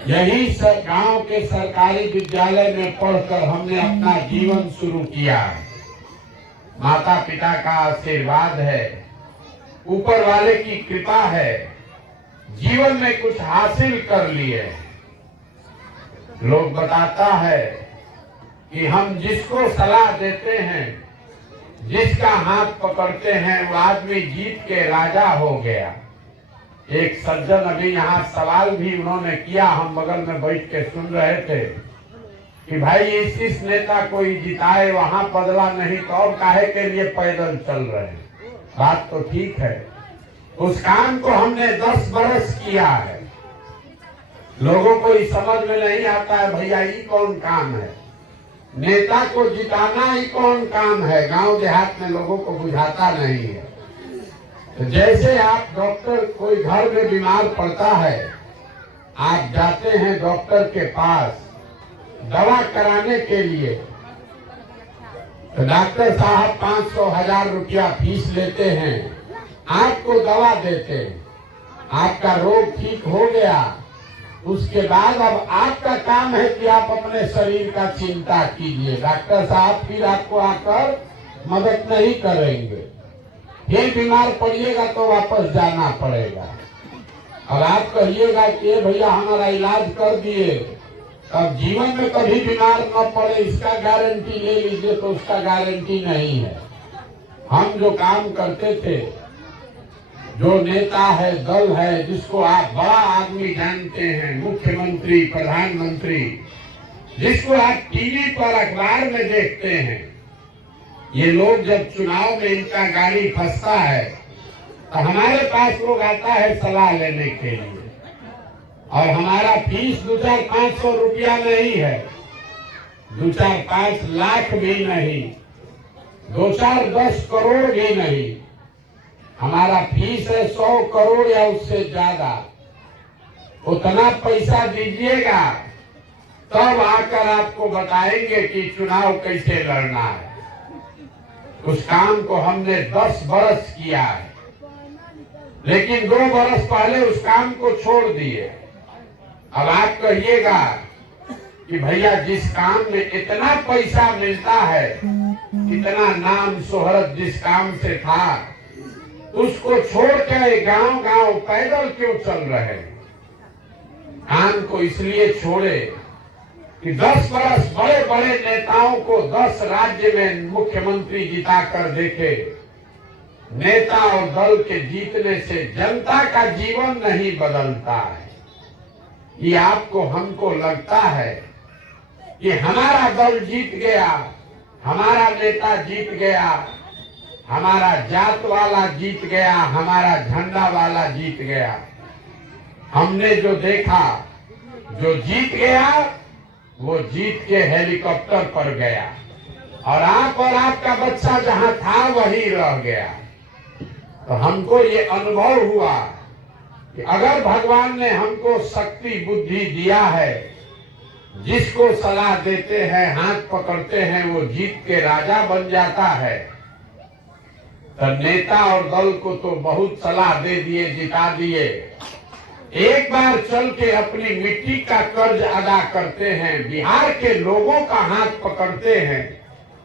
यही गांव के सरकारी विद्यालय में पढ़कर हमने अपना जीवन शुरू किया। माता पिता का आशीर्वाद है, ऊपर वाले की कृपा है, जीवन में कुछ हासिल कर लिए। लोग बताता है कि हम जिसको सलाह देते हैं, जिसका हाथ पकड़ते हैं, वो आदमी जीत के राजा हो गया। एक सज्जन अभी यहाँ सवाल भी उन्होंने किया, हम बगल में बैठ के सुन रहे थे कि भाई इस नेता को ही जिताए, वहां बदला नहीं तो और काहे के लिए पैदल चल रहे हैं। बात तो ठीक है, उस काम को हमने 10 बरस किया है। लोगों को इस समझ में नहीं आता है भैया ये कौन काम है, नेता को जिताना ही कौन काम है। गांव देहात में लोगों को बुझाता नहीं है। तो जैसे आप डॉक्टर, कोई घर में बीमार पड़ता है, आप जाते हैं डॉक्टर के पास दवा कराने के लिए, तो डॉक्टर साहब 500-1000 रुपया फीस लेते हैं, आपको दवा देते हैं, आपका रोग ठीक हो गया। उसके बाद अब आपका काम है कि आप अपने शरीर का चिंता कीजिए। डॉक्टर साहब फिर आपको आकर मदद नहीं करेंगे, फिर बीमार पड़िएगा तो वापस जाना पड़ेगा। और आप कहिएगा कि भैया हमारा इलाज कर दिए, अब जीवन में कभी बीमार न पड़े इसका गारंटी ले लीजिए, तो उसका गारंटी नहीं है। हम जो काम करते थे, जो नेता है, दल है, जिसको आप बड़ा आदमी जानते हैं, मुख्यमंत्री, प्रधानमंत्री, जिसको आप टीवी पर, अखबार में देखते हैं, ये लोग जब चुनाव में इनका गाड़ी फंसता है तो हमारे पास लोग आता है सलाह लेने के लिए, और हमारा फीस 2-4-500 रुपया नहीं है, 2-4-5 लाख भी नहीं, 2-4-10 करोड़ भी नहीं। हमारा फीस है 100 करोड़ या उससे ज्यादा। उतना पैसा दीजिएगा तब आकर आपको बताएंगे कि चुनाव कैसे लड़ना है। उस काम को हमने 10 बरस किया है, लेकिन 2 बरस पहले उस काम को छोड़ दिए। अब आप कहिएगा कि भैया जिस काम में इतना पैसा मिलता है, इतना नाम शोहरत जिस काम से था, उसको छोड़ के गांव-गांव पैदल क्यों चल रहे हैं? काम को इसलिए छोड़े कि 10 बरस बड़े बड़े नेताओं को 10 राज्य में मुख्यमंत्री जिता कर देखे। नेता और दल के जीतने से जनता का जीवन नहीं बदलता है। ये आपको, हमको लगता है कि हमारा दल जीत गया, हमारा नेता जीत गया, हमारा जात वाला जीत गया, हमारा झंडा वाला जीत गया। हमने जो देखा, जो जीत गया वो जीत के हेलीकॉप्टर पर गया, और आप और आपका बच्चा जहां था वही रह गया। तो हमको ये अनुभव हुआ कि अगर भगवान ने हमको शक्ति बुद्धि दिया है, जिसको सलाह देते हैं, हाथ पकड़ते हैं, वो जीत के राजा बन जाता है। तो नेता और दल को तो बहुत सलाह दे दिए, जिता दिए। एक बार चल के अपनी मिट्टी का कर्ज अदा करते हैं, बिहार के लोगों का हाथ पकड़ते हैं,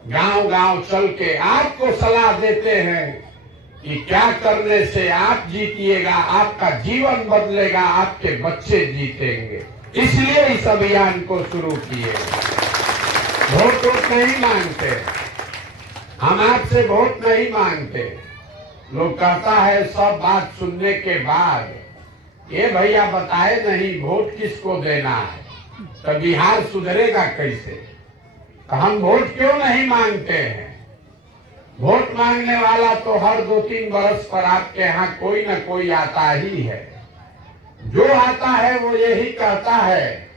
गांव-गांव चल के आपको सलाह देते हैं कि क्या करने से आप जीतिएगा, आपका जीवन बदलेगा, आपके बच्चे जीतेंगे। इसलिए इस अभियान को शुरू किए। वोट नहीं मांगते हम, आपसे वोट नहीं मांगते। लोग कहता है सब बात सुनने के बाद, ये भैया बताए नहीं वोट किसको देना है, तो बिहार सुधरेगा कैसे? तो हम वोट क्यों नहीं मांगते हैं? वोट मांगने वाला तो हर 2-3 बरस पर आपके यहाँ कोई न कोई आता ही है। जो आता है वो यही कहता है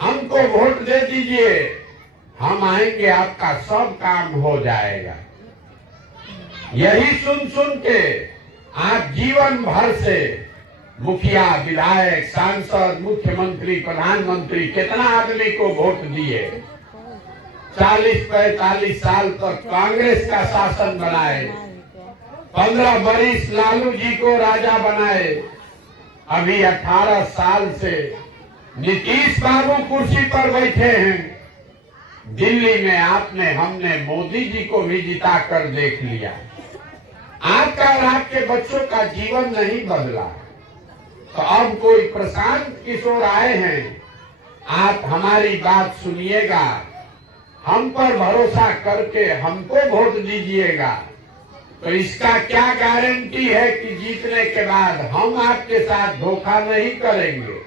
हमको वोट दे दीजिए, हम आएंगे, आपका सब काम हो जाएगा। यही सुन सुन के आप जीवन भर से मुखिया, विधायक, सांसद, मुख्यमंत्री, प्रधानमंत्री, कितना आदमी को वोट दिए। 40-45 साल तक कांग्रेस का शासन बनाए, 15 बरिस लालू जी को राजा बनाए। अभी 18 साल से नीतीश बाबू कुर्सी पर बैठे हैं, दिल्ली में आपने हमने मोदी जी को भी जिता कर देख लिया। आपका और आपके बच्चों का जीवन नहीं बदला, तो अब कोई प्रशांत किशोर आए हैं, आप हमारी बात सुनिएगा, हम पर भरोसा करके हमको वोट दीजिएगा। तो इसका क्या गारंटी है कि जीतने के बाद हम आपके साथ धोखा नहीं करेंगे।